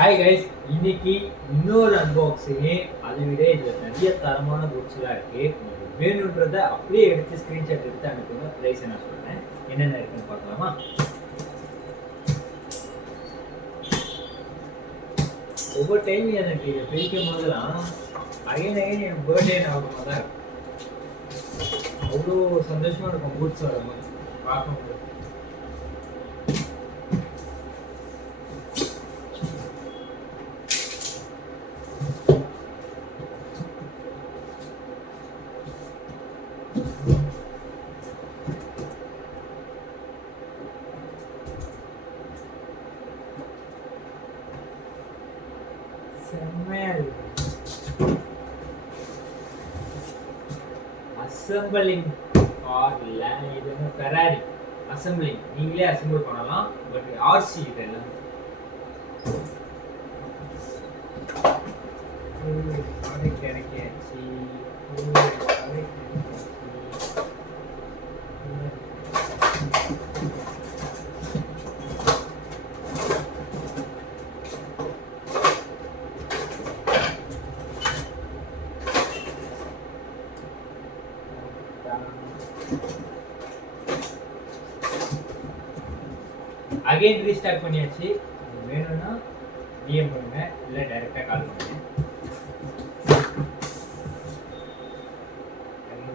Hi guys, இன்னைக்கு இன்னொரு அன்பாக்சிங்கு. அதை விட இதில் நிறைய தரமான புக்ஸ்லாம் இருக்குது. உங்களுக்கு வேணுன்றதை அப்படியே எடுத்து ஸ்க்ரீன்ஷாட் எடுத்து அனுப்புங்க. ப்ரைஸை நான் சொல்கிறேன், என்னென்ன இருக்குன்னு பார்க்கலாமா? ஒவ்வொரு டைம் எனக்கு இதை பிரிக்கும் போதெல்லாம் அகைன் என் பர்த்டே ஞாபகமாக தான் இருக்கும். அவ்வளோ சந்தோஷமாக இருக்கும் பூட்ஸ் வரும்போது பார்க்கும்போது. அசம்பிளிங் கார்ல இது வந்து ஃபெராரி அசம்பிளிங். நீங்களே அசம்பிள் பண்ணலாம், பட் ஆர்சி இதெல்லாம் கிடைக்காச்சு. அகைன் ரீஸ்டார்ட் பண்ணியாச்சு. வேணும்னா டிஎம் பண்ணுங்க, இல்லை டைரெக்டாக கால் பண்ணுங்க.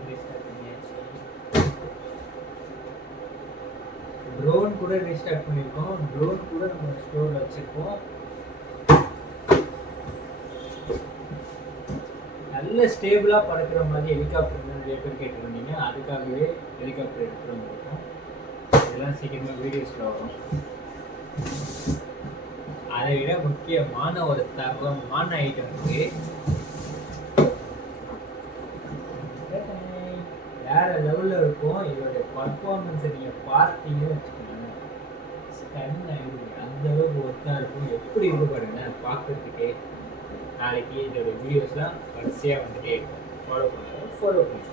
ரீஸ்டார்ட் பண்ணியாச்சு. ட்ரோன் கூட ரீஸ்டார்ட் பண்ணியிருக்கோம். ட்ரோன் கூட நம்ம ஸ்டோரில் வச்சுருக்கோம். நல்ல ஸ்டேபிளாக பறக்கிற மாதிரி ஹெலிகாப்டர் நிறைய பேர் கேட்டுருந்தீங்க. அதுக்காகவே ஹெலிகாப்டர் எடுத்துகிட்டு வந்துருக்கோம். இதெல்லாம் சீக்கிரமாக வீடியோஸில் வரும். அதை விட முக்கியமான ஒரு தரமான ஐட்டம் இருக்கு. வேற லெவலில் இருக்கும். இதோடைய பர்ஃபார்மன்ஸை நீங்கள் பார்த்தீங்கன்னு வச்சுக்கோங்க, ஸ்டன் ஆகிடுங்க. அந்த அளவுக்கு ஒர்த்தாக இருக்கும். எப்படி இருக்கு பாருங்க பார்க்கறதுக்கே. நாளைக்கு இதோட வீடியோஸ்லாம் வரிசையாக வந்துட்டே இருக்கும். ஃபாலோ பண்ணுங்க.